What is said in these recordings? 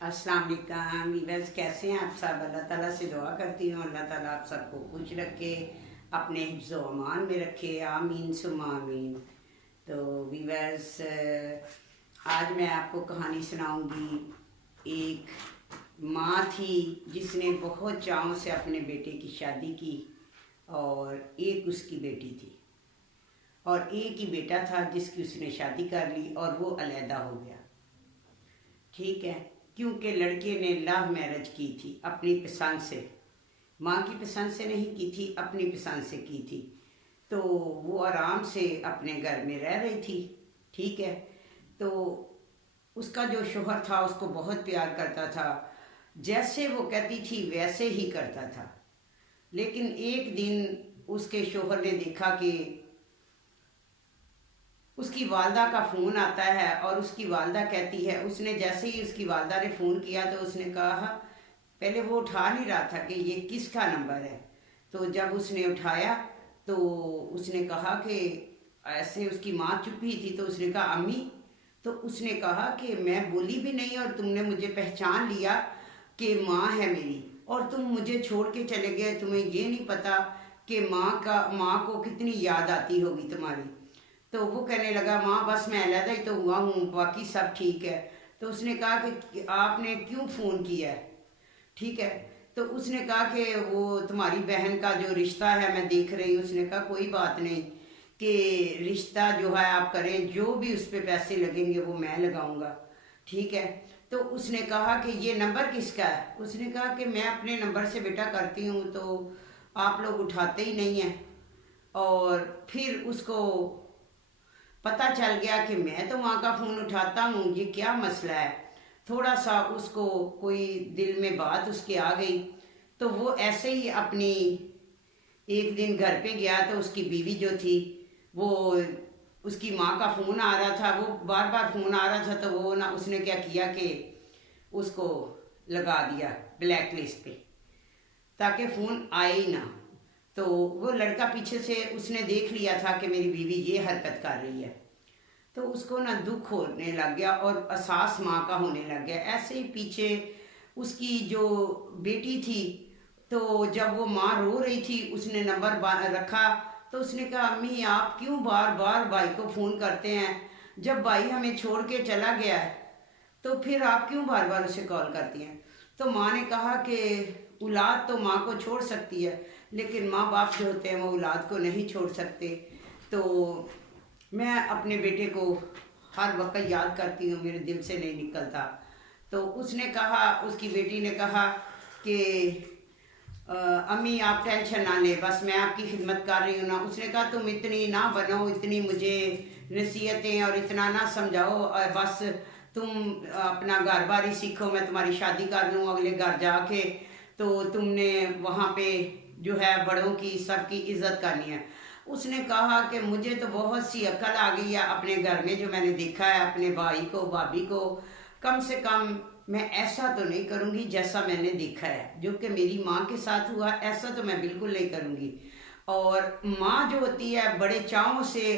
अस्सलाम वालेकुम वीवर्स, कैसे हैं आप सब। अल्लाह ताला से दुआ करती हूँ अल्लाह ताला आप सबको खुश रखे, अपने हिफ्ज़ व अमान में रखे, आमीन सुम्मा आमीन। तो वीवर्स, आज मैं आपको कहानी सुनाऊंगी। एक माँ थी जिसने बहुत चाव से अपने बेटे की शादी की, और एक उसकी बेटी थी, और एक ही बेटा था जिसकी उसने शादी कर ली और वो अलहदा हो गया। ठीक है, क्योंकि लड़के ने लव मैरिज की थी अपनी पसंद से, माँ की पसंद से नहीं की थी, अपनी पसंद से की थी। तो वो आराम से अपने घर में रह रही थी। ठीक है, तो उसका जो शोहर था उसको बहुत प्यार करता था, जैसे वो कहती थी वैसे ही करता था। लेकिन एक दिन उसके शोहर ने देखा कि उसकी वालदा का फ़ोन आता है, और उसकी वालदा कहती है, उसने जैसे ही उसकी वालदा ने फ़ोन किया तो उसने कहा, पहले वो उठा नहीं रहा था कि ये किसका नंबर है। तो जब उसने उठाया तो उसने कहा कि ऐसे, उसकी माँ चुप ही थी, तो उसने कहा अम्मी। तो उसने कहा कि मैं बोली भी नहीं और तुमने मुझे पहचान लिया कि माँ है मेरी, और तुम मुझे छोड़ के चले गए। तुम्हें ये नहीं पता कि माँ को कितनी याद आती होगी तुम्हारी। तो वो कहने लगा, माँ बस मैं अलहदा ही तो हुआ हूँ, बाकी सब ठीक है। तो उसने कहा कि आपने क्यों फ़ोन किया है। ठीक है, तो उसने कहा कि वो तुम्हारी बहन का जो रिश्ता है मैं देख रही हूँ। उसने कहा कोई बात नहीं, कि रिश्ता जो है आप करें, जो भी उस पर पैसे लगेंगे वो मैं लगाऊंगा। ठीक है, तो उसने कहा कि ये नंबर किसका है। उसने कहा कि मैं अपने नंबर से बेटा करती हूँ, तो आप लोग उठाते ही नहीं हैं। और फिर उसको पता चल गया कि मैं तो वहाँ का फ़ोन उठाता हूँ, ये क्या मसला है। थोड़ा सा उसको कोई दिल में बात उसके आ गई। तो वो ऐसे ही अपनी, एक दिन घर पे गया तो उसकी बीवी जो थी, वो, उसकी माँ का फ़ोन आ रहा था, वो बार बार फ़ोन आ रहा था, तो वो ना, उसने क्या किया कि उसको लगा दिया ब्लैक लिस्ट पे, ताकि फ़ोन आए ही ना। तो वो लड़का पीछे से उसने देख लिया था कि मेरी बीवी ये हरकत कर रही है, तो उसको ना दुख होने लग गया और एहसास माँ का होने लग गया। ऐसे ही पीछे उसकी जो बेटी थी, तो जब वो माँ रो रही थी उसने नंबर रखा, तो उसने कहा, अम्मी आप क्यों बार बार भाई को फ़ोन करते हैं, जब भाई हमें छोड़ के चला गया है तो फिर आप क्यों बार बार उसे कॉल करती हैं। तो माँ ने कहा कि औलाद तो माँ को छोड़ सकती है, लेकिन माँ बाप जो होते हैं वो औलाद को नहीं छोड़ सकते। तो मैं अपने बेटे को हर वक्त याद करती हूँ, मेरे दिल से नहीं निकलता। तो उसने कहा, उसकी बेटी ने कहा कि अम्मी आप टेंशन ना ले, बस मैं आपकी खिदमत कर रही हूँ ना। उसने कहा तुम इतनी ना बनो, इतनी मुझे नसीहतें और इतना ना समझाओ, और बस तुम अपना घर बारी सीखो, मैं तुम्हारी शादी कर लूँ अगले घर जाके। तो तुमने वहाँ पे जो है बड़ों की, सबकी इज्जत करनी है। उसने कहा कि मुझे तो बहुत सी अकल आ गई है अपने घर में, जो मैंने देखा है अपने भाई को, भाभी को। कम से कम मैं ऐसा तो नहीं करूँगी जैसा मैंने देखा है, जो कि मेरी माँ के साथ हुआ, ऐसा तो मैं बिल्कुल नहीं करूँगी। और माँ जो होती है बड़े चावों से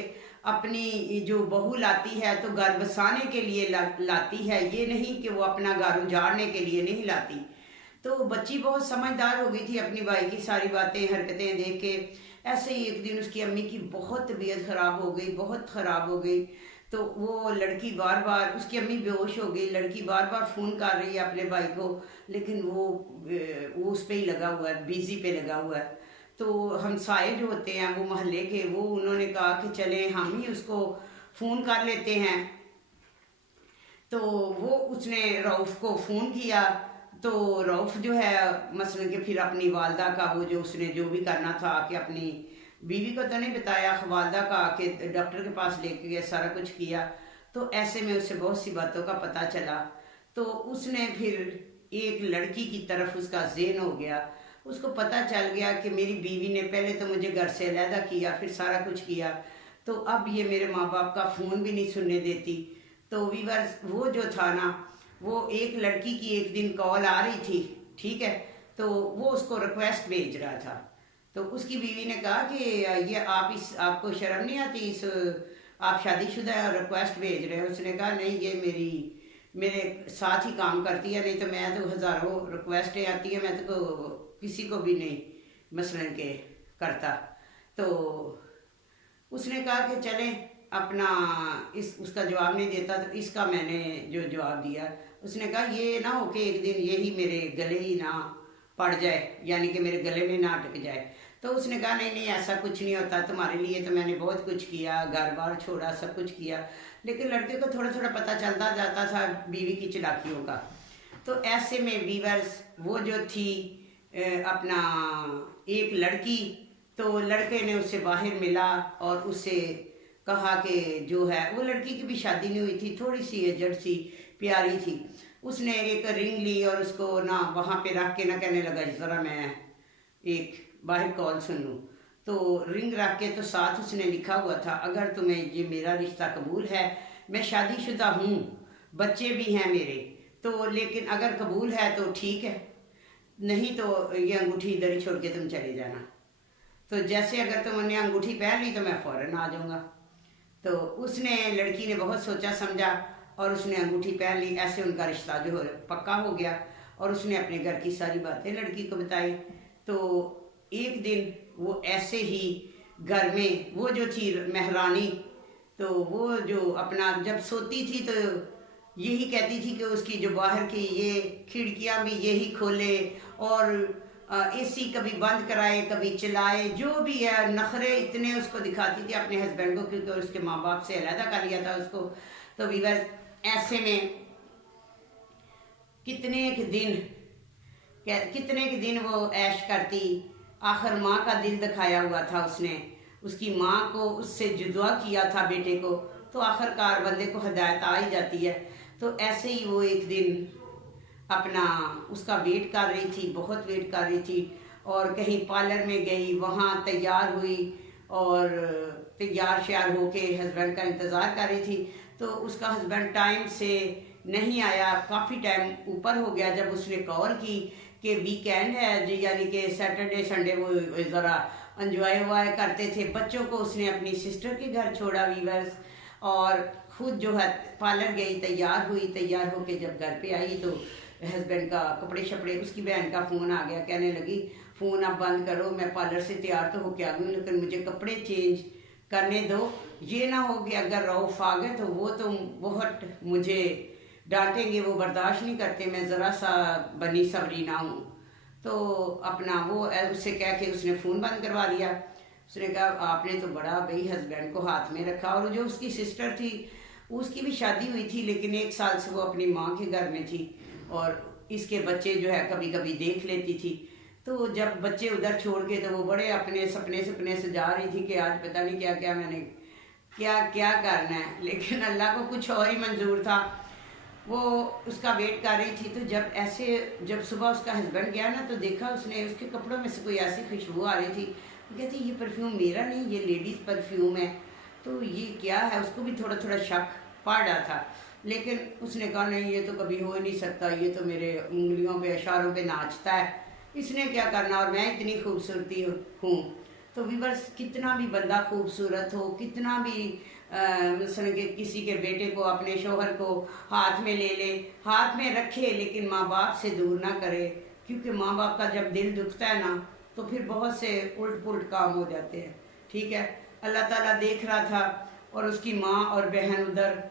अपनी जो बहू लाती है तो घर बसाने के लिए लाती है, ये नहीं कि वो अपना घर उजाड़ने के लिए नहीं लाती। तो बच्ची बहुत समझदार हो गई थी, अपनी भाई की सारी बातें हरकतें देख के। ऐसे ही एक दिन उसकी अम्मी की बहुत तबीयत ख़राब हो गई, बहुत ख़राब हो गई। तो वो लड़की बार बार, उसकी अम्मी बेहोश हो गई, लड़की बार बार फ़ोन कर रही है अपने भाई को, लेकिन वो उस पर ही लगा हुआ है, बिजी पे लगा हुआ है। तो हमसाए जो होते हैं वो मोहल्ले के, वो उन्होंने कहा कि चले हम ही उसको फ़ोन कर लेते हैं। तो वो, उसने रऊफ़ को फ़ोन किया। तो रऊफ़ जो है, मसलन कि फिर अपनी वालदा का वो जो उसने जो भी करना था कि अपनी बीवी को तो नहीं बताया, वालदा का आके डॉक्टर के पास लेके गया, सारा कुछ किया। तो ऐसे में उसे बहुत सी बातों का पता चला। तो उसने फिर एक लड़की की तरफ उसका ज़हन हो गया। उसको पता चल गया कि मेरी बीवी ने पहले तो मुझे घर से अलहदा किया, फिर सारा कुछ किया, तो अब ये मेरे माँ बाप का फ़ोन भी नहीं सुनने देती। तो वीवर्स, वो जो था ना, वो एक लड़की की एक दिन कॉल आ रही थी। ठीक है, तो वो उसको रिक्वेस्ट भेज रहा था। तो उसकी बीवी ने कहा कि ये आपको शर्म नहीं आती, इस आप शादीशुदा है और रिक्वेस्ट भेज रहे हैं। उसने कहा नहीं, ये मेरी मेरे साथ ही काम करती है, नहीं तो मैं तो हज़ारों रिक्वेस्टें आती है, मैं तो किसी को भी नहीं मसलन के करता। तो उसने कहा कि चलें अपना इस उसका जवाब नहीं देता, तो इसका मैंने जो जवाब दिया, उसने कहा ये ना हो कि एक दिन यही मेरे गले ही ना पड़ जाए, यानी कि मेरे गले में ना अटक जाए। तो उसने कहा नहीं नहीं ऐसा कुछ नहीं होता, तुम्हारे लिए तो मैंने बहुत कुछ किया, घर बार छोड़ा, सब कुछ किया, लेकिन लड़के को थोड़ा थोड़ा पता चलता जाता था बीवी की चालाकियों का। तो ऐसे में वीवर्स वो जो थी अपना एक लड़की, तो लड़के ने उससे बाहर मिला और उससे कहा कि जो है, वो लड़की की भी शादी नहीं हुई थी, थोड़ी सी एजड सी प्यारी थी। उसने एक रिंग ली और उसको ना वहाँ पे रख के ना कहने लगा ज़रा मैं एक बाहर कॉल सुन लूँ। तो रिंग रख के तो साथ उसने लिखा हुआ था, अगर तुम्हें ये मेरा रिश्ता कबूल है, मैं शादीशुदा हूँ, बच्चे भी हैं मेरे, तो लेकिन अगर कबूल है तो ठीक है, नहीं तो ये अंगूठी इधर ही छोड़ के तुम चले जाना। तो जैसे अगर तुमने अंगूठी पहन ली तो मैं फ़ौरन आ जाऊँगा। तो उसने लड़की ने बहुत सोचा समझा और उसने अंगूठी पहन ली। ऐसे उनका रिश्ता जो है पक्का हो गया और उसने अपने घर की सारी बातें लड़की को बताई। तो एक दिन वो ऐसे ही घर में वो जो थी मेहरानी, तो वो जो अपना जब सोती थी तो यही कहती थी कि उसकी जो बाहर की ये खिड़कियां भी यही खोले और एसी कभी बंद कराए कभी चलाए, जो भी है नखरे इतने उसको दिखाती थी अपने हस्बैंड को, क्योंकि उसके माँ बाप से अलहदा कर लिया था उसको। तो वीवर ऐसे में कितने के दिन वो ऐश करती। आखिर माँ का दिल दिखाया हुआ था उसने, उसकी माँ को उससे जुदा किया था बेटे को, तो आखिरकार बंदे को हिदायत आ ही जाती है। तो ऐसे ही वो एक दिन अपना उसका वेट कर रही थी, बहुत वेट कर रही थी, और कहीं पार्लर में गई, वहाँ तैयार हुई और तैयार श्यार होके हस्बैंड का इंतज़ार कर रही थी। तो उसका हस्बैंड टाइम से नहीं आया, काफ़ी टाइम ऊपर हो गया। जब उसने कॉल की कि वीकेंड है जी, यानी कि सैटरडे संडे वो ज़रा इंजॉय वाय करते थे, बच्चों को उसने अपनी सिस्टर के घर छोड़ा वीवर्स, और खुद जो है पार्लर गई, तैयार हुई, तैयार होके जब घर पे आई तो हस्बैंड का कपड़े शपड़े, उसकी बहन का फ़ोन आ गया, कहने लगी फ़ोन आप बंद करो, मैं पार्लर से तैयार तो होके आ गई लेकिन मुझे कपड़े चेंज करने दो, ये ना हो कि अगर रऊफ आ गए तो वो तो बहुत मुझे डांटेंगे, वो बर्दाश्त नहीं करते, मैं ज़रा सा बनी सबरी ना हूँ। तो अपना वो उससे कह के उसने फ़ोन बंद करवा दिया। उसने कहा आपने तो बड़ा भाई हस्बैंड को हाथ में रखा। और जो उसकी सिस्टर थी उसकी भी शादी हुई थी, लेकिन 1 साल से वो अपनी माँ के घर में थी और इसके बच्चे जो है कभी कभी देख लेती थी। तो जब बच्चे उधर छोड़ के तो वो बड़े अपने सपने सजा रही थी कि आज पता नहीं क्या क्या मैंने क्या क्या करना है, लेकिन अल्लाह को कुछ और ही मंजूर था। वो उसका वेट कर रही थी। तो जब सुबह उसका हस्बैंड गया ना, तो देखा उसने उसके कपड़ों में से कोई ऐसी खुशबू आ रही थी, तो कहती ये परफ्यूम मेरा नहीं, ये लेडीज़ परफ्यूम है, तो ये क्या है। उसको भी थोड़ा थोड़ा शक पड़ रहा था, लेकिन उसने कहा नहीं ये तो कभी हो ही नहीं सकता, ये तो मेरे उंगलियों पे इशारों पे नाचता है, इसने क्या करना, और मैं इतनी खूबसूरती हूँ। तो वीवर्स कितना भी बंदा खूबसूरत हो, कितना भी मिसल के किसी के बेटे को अपने शोहर को हाथ में ले ले, हाथ में रखे, लेकिन माँ बाप से दूर ना करे, क्योंकि माँ बाप का जब दिल दुखता है ना तो फिर बहुत से उल्ट पुल्ट काम हो जाते हैं। ठीक है, अल्लाह ताला देख रहा था और उसकी माँ और बहन उधर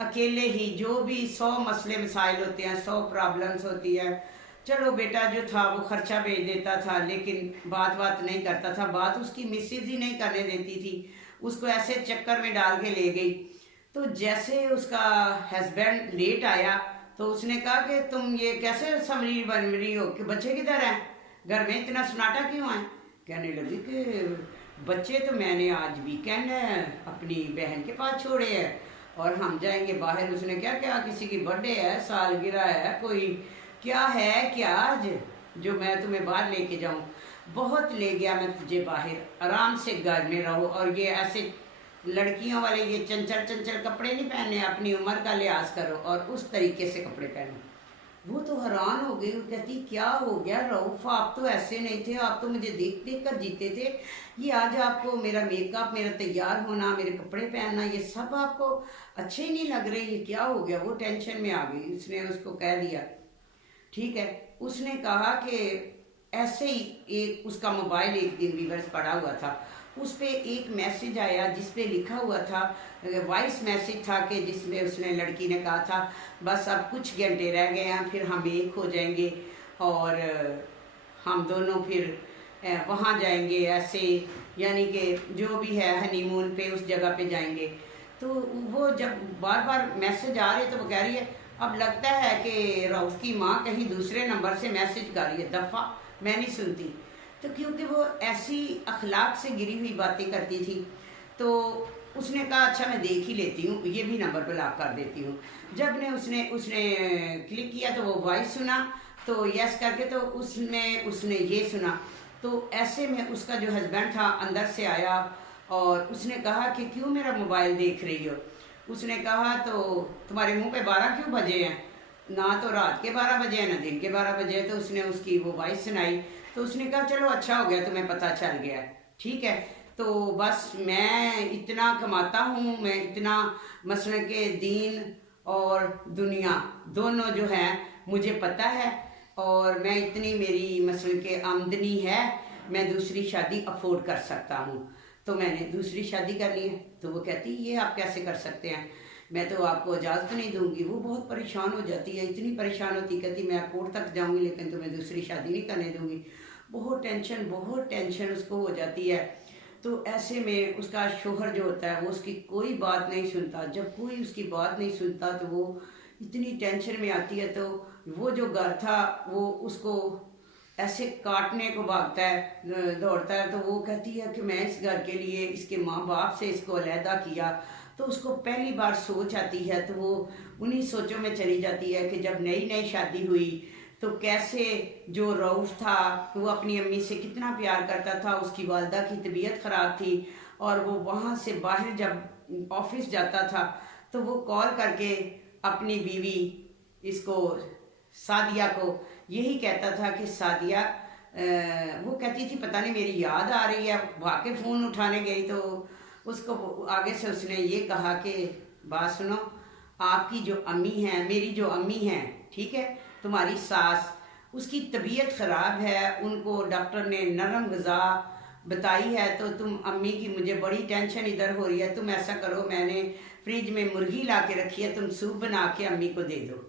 अकेले ही, जो भी 100 मसले मसाइल होते हैं, 100 प्रॉब्लम्स होती है। चलो बेटा जो था वो खर्चा भेज देता था, लेकिन बात नहीं करता था, बात उसकी मिसेज ही नहीं करने देती थी, उसको ऐसे चक्कर में डाल के ले गई। तो जैसे उसका हस्बैंड लेट आया तो उसने कहा कि तुम ये कैसे समरी बन रही हो, कि बच्चे किधर हैं, घर में इतना सन्नाटा क्यों है। कहने लगी कि बच्चे तो मैंने आज वीकेंड है अपनी बहन के पास छोड़े हैं और हम जाएंगे बाहर। उसने क्या क्या किसी की बर्थडे है, सालगिरह है, कोई क्या है क्या आज जो मैं तुम्हें बाहर लेके जाऊं। बहुत ले गया मैं तुझे बाहर, आराम से घर में रहो, और ये ऐसे लड़कियों वाले ये चंचल चंचल कपड़े नहीं पहने, अपनी उम्र का लिहाज करो और उस तरीके से कपड़े पहनो। वो तो हैरान हो गई, वो कहती क्या हो गया रऊफ, आप तो ऐसे नहीं थे, आप तो मुझे देख देख कर जीते थे, ये आज आपको मेरा मेकअप, मेरा तैयार होना, मेरे कपड़े पहनना, ये सब आपको अच्छे ही नहीं लग रहे, ये क्या हो गया। वो टेंशन में आ गई, उसने उसको कह दिया। ठीक है, उसने कहा कि ऐसे ही एक उसका मोबाइल एक दिन रिवर्स पड़ा हुआ था, उस पे एक मैसेज आया जिस पे लिखा हुआ था, वॉइस मैसेज था, कि जिसमें उसने लड़की ने कहा था बस अब कुछ घंटे रह गए हैं फिर हम एक हो जाएंगे और हम दोनों फिर वहाँ जाएंगे ऐसे, यानी कि जो भी है हनीमून पे उस जगह पे जाएंगे। तो वो जब बार बार मैसेज आ रहे तो वो कह रही है अब लगता है कि रऊफ की माँ कहीं दूसरे नंबर से मैसेज कर रही है, दफ़ा मैं नहीं सुनती। तो क्योंकि वो ऐसी अखलाक से गिरी हुई बातें करती थी, तो उसने कहा अच्छा मैं देख ही लेती हूँ, ये भी नंबर ब्लॉक कर देती हूँ। जब ने उसने उसने क्लिक किया तो वो वॉइस सुना, तो यस करके तो उसमें उसने ये सुना। तो ऐसे में उसका जो हस्बैंड था अंदर से आया और उसने कहा कि क्यों मेरा मोबाइल देख रही हो। उसने कहा तो तुम्हारे मुंह पे 12 क्यों बजे हैं, ना तो रात के 12 बजे हैं ना दिन के 12 बजे हैं। तो उसने उसकी वो वॉइस सुनाई, तो उसने कहा चलो अच्छा हो गया तुम्हें पता चल गया, ठीक है। तो बस मैं इतना कमाता हूँ, मैं इतना मसलन के दीन और दुनिया दोनों जो है मुझे पता है, और मैं इतनी मेरी मसलन के आमदनी है, मैं दूसरी शादी अफोर्ड कर सकता हूँ, तो मैंने दूसरी शादी करनी है। तो वो कहती ये आप कैसे कर सकते हैं, मैं तो आपको इजाज़त नहीं दूंगी। वो बहुत परेशान हो जाती है, इतनी परेशान होती, कहती मैं कोर्ट तक जाऊंगी लेकिन तुम्हें दूसरी शादी नहीं करने दूंगी। बहुत टेंशन उसको हो जाती है। तो ऐसे में उसका शोहर जो होता है वो उसकी कोई बात नहीं सुनता। जब कोई उसकी बात नहीं सुनता तो वो इतनी टेंशन में आती है। तो वो जो घर था वो उसको ऐसे काटने को भागता है, दौड़ता है। तो वो कहती है कि मैं इस घर के लिए इसके माँ बाप से इसको अलहदा किया। तो उसको पहली बार सोच आती है, तो वो उन्हीं सोचों में चली जाती है कि जब नई नई शादी हुई तो कैसे जो रऊफ था वो अपनी अम्मी से कितना प्यार करता था, उसकी वालदा की तबीयत ख़राब थी और वो वहाँ से बाहर जब ऑफिस जाता था तो वो कॉल करके अपनी बीवी इसको सादिया को यही कहता था कि सादिया, वो कहती थी पता नहीं मेरी याद आ रही है, भाग के फ़ोन उठाने गई तो उसको आगे से उसने ये कहा कि बात सुनो, आपकी जो अम्मी हैं, मेरी जो अम्मी हैं, ठीक है, तुम्हारी सास, उसकी तबीयत ख़राब है, उनको डॉक्टर ने नरम ग़िज़ा बताई है, तो तुम अम्मी की मुझे बड़ी टेंशन इधर हो रही है, तुम ऐसा करो मैंने फ्रिज में मुर्गी ला के रखी है, तुम सूप बना के अम्मी को दे दो।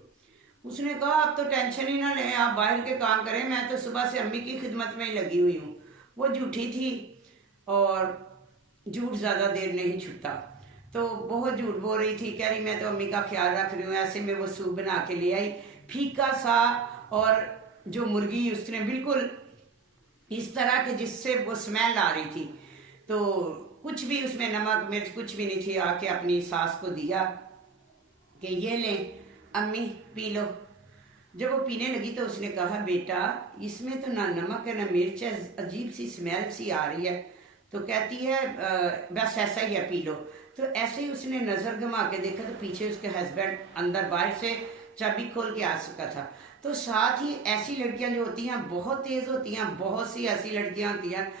उसने कहा आप तो टेंशन ही ना लें, आप बाहर के काम करें, मैं तो सुबह से अम्मी की खिदमत में ही लगी हुई हूँ। वो झूठी थी और झूठ ज़्यादा देर नहीं छुटता, तो बहुत झूठ बोल रही थी, कह रही मैं तो अम्मी का ख्याल रख रही हूँ। ऐसे में वो सूप बना के ले आई, फीका सा, और जो मुर्गी उसने बिल्कुल इस तरह के जिससे वो स्मेल आ रही थी, तो कुछ भी उसमें नमक मिर्च कुछ भी नहीं थी। आके अपनी सास को दिया कि ये लें अम्मी पी लो। जब वो पीने लगी तो उसने कहा बेटा इसमें तो ना नमक है ना मिर्च है, अजीब सी स्मेल सी आ रही है। तो कहती है बस ऐसा ही है पी लो। तो ऐसे ही उसने नज़र घुमा के देखा तो पीछे उसके हस्बैंड अंदर बाहर से चाबी खोल के आ चुका था। तो साथ ही ऐसी लड़कियां जो होती हैं बहुत तेज़ होती हैं, बहुत सी ऐसी लड़कियां होती हैं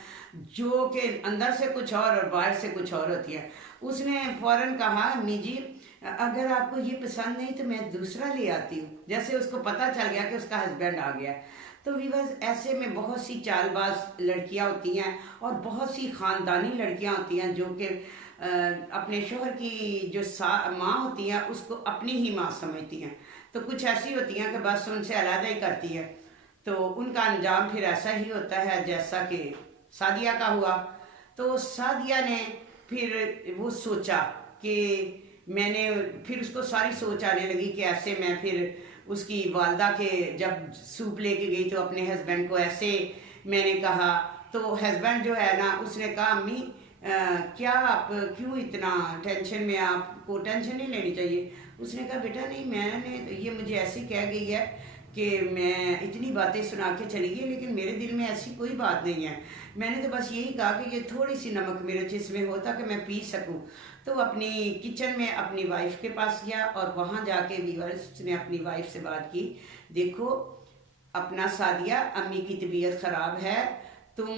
जो कि अंदर से कुछ और बाहर से कुछ और होती हैं। उसने फौरन कहा अम्मी जी अगर आपको ये पसंद नहीं तो मैं दूसरा ले आती हूँ, जैसे उसको पता चल गया कि उसका हस्बैंड आ गया। तो वीवर्स ऐसे में बहुत सी चालबाज लड़कियाँ होती हैं और बहुत सी ख़ानदानी लड़कियाँ होती हैं जो कि अपने शोहर की जो माँ होती हैं उसको अपनी ही माँ समझती हैं। तो कुछ ऐसी होती हैं कि बस उनसे अलग ही करती है, तो उनका अंजाम फिर ऐसा ही होता है जैसा कि सादिया का हुआ। तो सादिया ने फिर वो सोचा कि मैंने फिर उसको सारी सोच आने लगी कि ऐसे मैं फिर उसकी वालदा के जब सूप लेके गई तो अपने हस्बैंड को ऐसे मैंने कहा। तो हस्बैंड जो है ना उसने कहा अम्मी क्या आप क्यों इतना टेंशन में, आपको टेंशन नहीं लेनी चाहिए। उसने कहा बेटा नहीं मैंने तो ये मुझे ऐसे कह गई है कि मैं इतनी बातें सुना के चली गई, लेकिन मेरे दिल में ऐसी कोई बात नहीं है। मैंने तो बस यही कहा कि ये थोड़ी सी नमक मिर्च इसमें होता कि मैं पी सकूं। तो अपनी किचन में अपनी वाइफ के पास गया और वहाँ जाके व्यूअर्स ने अपनी वाइफ से बात की, देखो अपना सादिया, अम्मी की तबीयत ख़राब है, तुम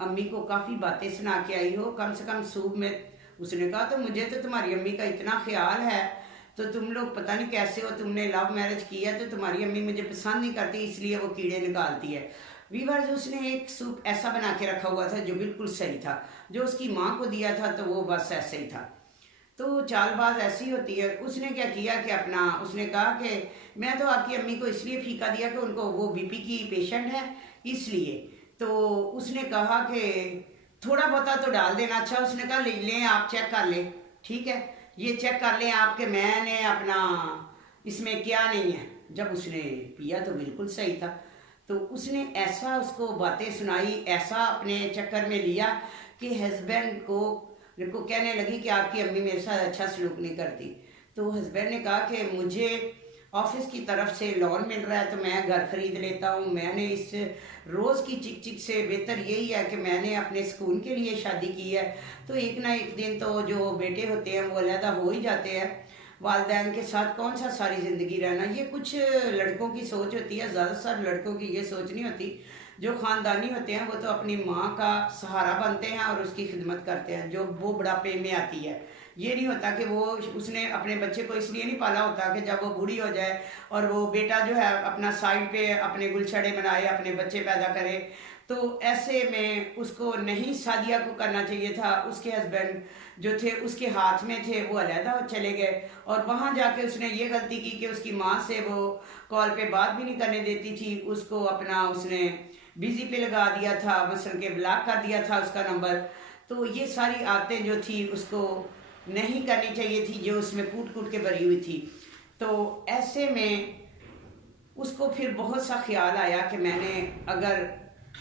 अम्मी को काफ़ी बातें सुना के आई हो, कम से कम सूप में। उसने कहा तो मुझे तो तुम्हारी अम्मी का इतना ख्याल है, तो तुम लोग पता नहीं कैसे हो, तुमने लव मैरिज किया तो तुम्हारी अम्मी मुझे पसंद नहीं करती, इसलिए वो कीड़े निकालती है। वीवर्स, उसने एक सूप ऐसा बना के रखा हुआ था जो बिल्कुल सही था, जो उसकी माँ को दिया था तो वो बस ऐसे ही था। तो चालबाज ऐसी होती है। उसने क्या किया कि अपना उसने कहा कि मैं तो आपकी अम्मी को इसलिए फीका दिया कि उनको वो बीपी की पेशेंट है इसलिए। तो उसने कहा कि थोड़ा बहुत तो डाल देना। अच्छा, उसने कहा ले लें, आप चेक कर लें, ठीक है ये चेक कर लें आपके, मैंने अपना इसमें क्या नहीं है। जब उसने पिया तो बिल्कुल सही था। तो उसने ऐसा उसको बातें सुनाई, ऐसा अपने चक्कर में लिया कि हस्बैंड को कहने लगी कि आपकी अम्मी मेरे साथ अच्छा सलूक नहीं करती। तो हस्बैंड ने कहा कि मुझे ऑफिस की तरफ से लोन मिल रहा है तो मैं घर खरीद लेता हूँ, मैंने इस रोज़ की चिक चिक से बेहतर यही है कि मैंने अपने सुकून के लिए शादी की है। तो एक ना एक दिन तो जो बेटे होते हैं वो अलहदा हो ही जाते हैं, वालदैन के साथ कौन सा सारी ज़िंदगी रहना। ये कुछ लड़कों की सोच होती है, ज़्यादातर लड़कों की ये सोच नहीं होती। जो ख़ानदानी होते हैं वो तो अपनी माँ का सहारा बनते हैं और उसकी खिदमत करते हैं जो वो बुढ़ापे में आती है। ये नहीं होता कि वो उसने अपने बच्चे को इसलिए नहीं पाला होता कि जब वो बूढ़ी हो जाए और वो बेटा जो है अपना साइड पे अपने गुलछड़े बनाए, अपने बच्चे पैदा करे। तो ऐसे में उसको नहीं सादिया को करना चाहिए था। उसके हस्बैंड जो थे उसके हाथ में थे, वो अलहदा चले गए और वहाँ जाके उसने ये गलती की कि उसकी माँ से वो कॉल पे बात भी नहीं करने देती थी उसको, अपना उसने बिजी पे लगा दिया था, मसल के ब्लॉक कर दिया था उसका नंबर। तो ये सारी आदतें जो थी उसको नहीं करनी चाहिए थी, जो उसमें कूट कूट के भरी हुई थी। तो ऐसे में उसको फिर बहुत सा ख्याल आया कि मैंने अगर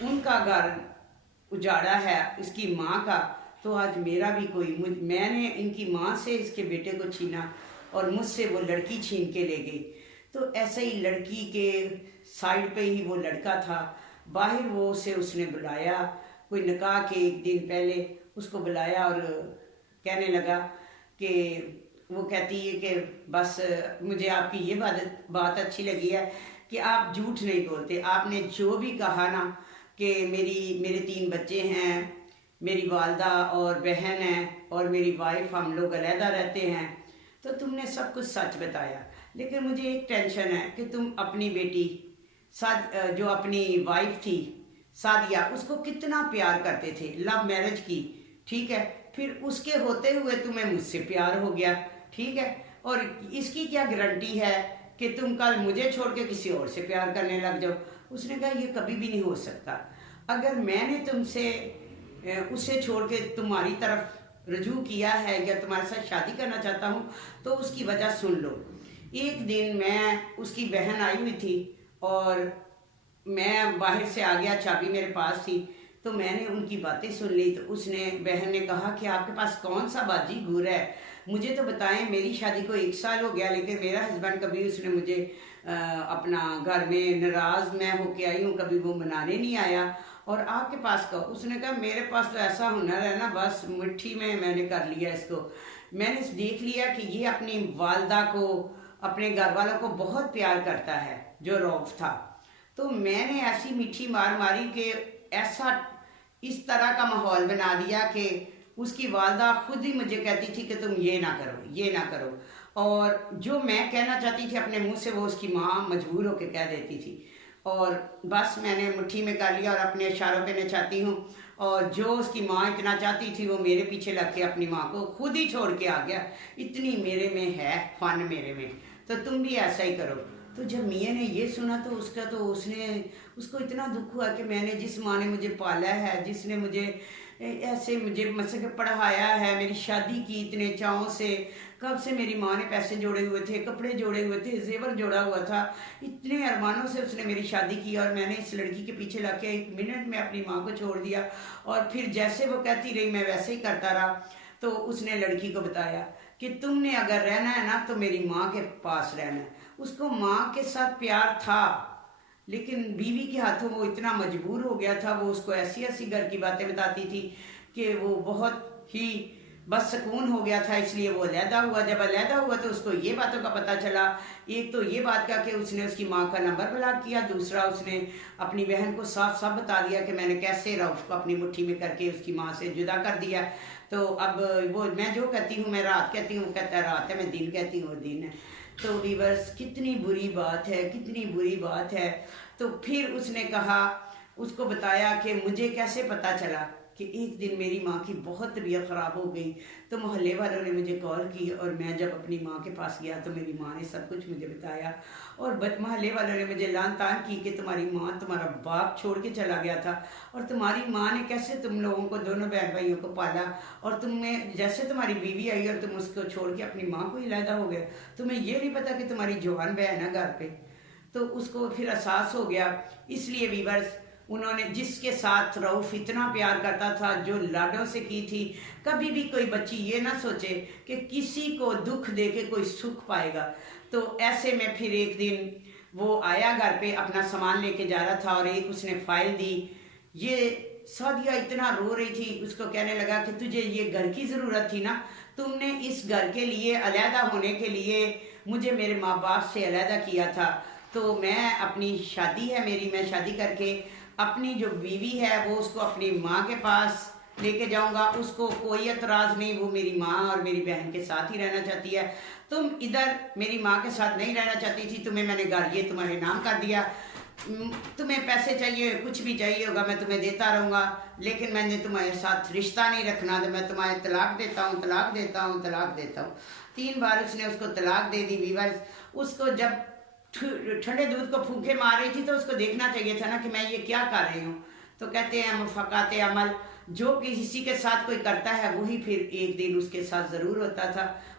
उनका घर उजाड़ा है इसकी माँ का, तो आज मेरा भी कोई मैंने इनकी माँ से इसके बेटे को छीना और मुझसे वो लड़की छीन के ले गई। तो ऐसे ही लड़की के साइड पे ही वो लड़का था, बाहर वो उसे उसने बुलाया, कोई निकाह के एक दिन पहले उसको बुलाया और कहने लगा कि वो कहती है कि बस मुझे आपकी ये बात अच्छी लगी है कि आप झूठ नहीं बोलते। आपने जो भी कहा ना कि मेरे 3 बच्चे हैं, मेरी वालदा और बहन है और मेरी वाइफ, हम लोग अलहदा रहते हैं, तो तुमने सब कुछ सच बताया। लेकिन मुझे एक टेंशन है कि तुम अपनी बेटी जो अपनी वाइफ थी सादिया, उसको कितना प्यार करते थे, लव मैरिज की, ठीक है, फिर उसके होते हुए तुम्हें मुझसे प्यार हो गया, ठीक है, और इसकी क्या गारंटी है कि तुम कल मुझे छोड़ के किसी और से प्यार करने लग जाओ। उसने कहा ये कभी भी नहीं हो सकता। अगर मैंने तुमसे उसे छोड़ के तुम्हारी तरफ रुजू किया है या तुम्हारे साथ शादी करना चाहता हूँ तो उसकी वजह सुन लो। एक दिन मैं उसकी बहन आई हुई थी और मैं बाहर से आ गया, चाबी मेरे पास थी, तो मैंने उनकी बातें सुन ली। तो उसने बहन ने कहा कि आपके पास कौन सा बाजी गुर है, मुझे तो बताएं, मेरी शादी को 1 साल हो गया लेकिन मेरा हस्बैंड कभी उसने मुझे अपना घर में नाराज़ मैं होके आई हूँ, कभी वो मनाने नहीं आया, और आपके पास का। उसने कहा मेरे पास तो ऐसा हुनर है ना, बस मिट्टी में मैंने कर लिया इसको। मैंने देख लिया कि ये अपनी वालदा को, अपने घर वालों को बहुत प्यार करता है, जो रौफ था। तो मैंने ऐसी मीठी मार मारी कि ऐसा इस तरह का माहौल बना दिया कि उसकी वालदा खुद ही मुझे कहती थी कि तुम ये ना करो, ये ना करो, और जो मैं कहना चाहती थी अपने मुंह से वो उसकी माँ मजबूर होकर कह देती थी। और बस मैंने मुट्ठी में कर लिया और अपने इशारों पे नचाती हूँ, और जो उसकी माँ इतना चाहती थी वो मेरे पीछे लग के अपनी माँ को खुद ही छोड़ के आ गया। इतनी मेरे में है फन मेरे में, तो तुम भी ऐसा ही करो। तो जब मियाँ ने ये सुना तो उसको इतना दुख हुआ कि मैंने जिस माँ ने मुझे पाला है, जिसने मुझे मतलब पढ़ाया है, मेरी शादी की इतने चावों से, कब से मेरी माँ ने पैसे जोड़े हुए थे, कपड़े जोड़े हुए थे, जेवर जोड़ा हुआ था, इतने अरमानों से उसने मेरी शादी की, और मैंने इस लड़की के पीछे लग के 1 मिनट में अपनी माँ को छोड़ दिया। और फिर जैसे वो कहती रही मैं वैसे ही करता रहा। तो उसने लड़की को बताया कि तुमने अगर रहना है ना तो मेरी माँ के पास रहना है। उसको माँ के साथ प्यार था, लेकिन बीवी के हाथों वो इतना मजबूर हो गया था, वो उसको ऐसी ऐसी घर की बातें बताती थी कि वो बहुत ही बस सुकून हो गया था, इसलिए वो अलहदा हुआ। जब अलहदा हुआ तो उसको ये बातों का पता चला। एक तो ये बात का कि उसने उसकी माँ का नंबर ब्लॉक किया, दूसरा उसने अपनी बहन को साफ साफ बता दिया कि मैंने कैसे रऊफ को अपनी मुट्ठी में करके उसकी माँ से जुदा कर दिया। तो अब वो मैं जो कहती हूँ मैं रात कहती हूँ, कहता है रात है, मैं दिन कहती हूँ दिन है। तो वीवर्स कितनी बुरी बात है, कितनी बुरी बात है। तो फिर उसने कहा, उसको बताया कि मुझे कैसे पता चला कि एक दिन मेरी माँ की बहुत तबीयत ख़राब हो गई। तो मोहल्ले वालों ने मुझे कॉल की और मैं जब अपनी माँ के पास गया तो मेरी माँ ने सब कुछ मुझे बताया। और मोहल्ले वालों ने मुझे लान तान की कि तुम्हारी माँ तुम्हारा बाप छोड़ के चला गया था और तुम्हारी माँ ने कैसे तुम लोगों को, दोनों बहन भाइयों को पाला, और तुम्हें जैसे तुम्हारी बीवी आई और तुम उसको छोड़ के अपनी माँ को ही अलहदा हो गया। तुम्हें ये नहीं पता कि तुम्हारी जवान बहन है घर पे। तो उसको फिर एहसास हो गया। इसलिए वीवर्स, उन्होंने जिसके साथ रऊफ इतना प्यार करता था, जो लाडों से की थी, कभी भी कोई बच्ची ये ना सोचे कि किसी को दुख दे के कोई सुख पाएगा। तो ऐसे में फिर एक दिन वो आया घर पे, अपना सामान लेके जा रहा था और एक उसने फाइल दी। ये सादिया इतना रो रही थी, उसको कहने लगा कि तुझे ये घर की ज़रूरत थी ना, तुमने इस घर के लिए, अलहदा होने के लिए मुझे मेरे माँ बाप से अलहदा किया था। तो मैं अपनी शादी है मेरी, मैं शादी करके अपनी जो बीवी है वो उसको अपनी माँ के पास लेके जाऊंगा, उसको कोई एतराज़ नहीं, वो मेरी माँ और मेरी बहन के साथ ही रहना चाहती है। तुम इधर मेरी माँ के साथ नहीं रहना चाहती थी, तुम्हें मैंने घर ये तुम्हारे नाम कर दिया। तुम्हें पैसे चाहिए, कुछ भी चाहिए होगा मैं तुम्हें देता रहूँगा, लेकिन मैंने तुम्हारे साथ रिश्ता नहीं रखना, तो मैं तुम्हारे तलाक देता हूँ, तलाक देता हूँ, तलाक देता हूँ। 3 बार उसने उसको तलाक दे दी। वीवर्स, उसको जब ठंडे दूध को फूंके मार रही थी तो उसको देखना चाहिए था ना कि मैं ये क्या कर रही हूँ। तो कहते हैं मुफ़क़ात अमल, जो किसी के साथ कोई करता है वही फिर एक दिन उसके साथ ज़रूर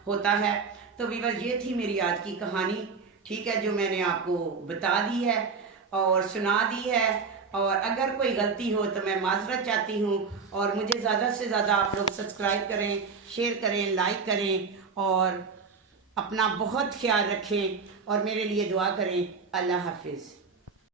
होता है। तो वीवर, ये थी मेरी आज की कहानी, ठीक है, जो मैंने आपको बता दी है और सुना दी है। और अगर कोई गलती हो तो मैं माज़रत चाहती हूँ। और मुझे ज़्यादा से ज़्यादा आप लोग सब्सक्राइब करें, शेयर करें, लाइक करें और अपना बहुत ख्याल रखें और मेरे लिए दुआ करें। अल्लाह हाफिज़।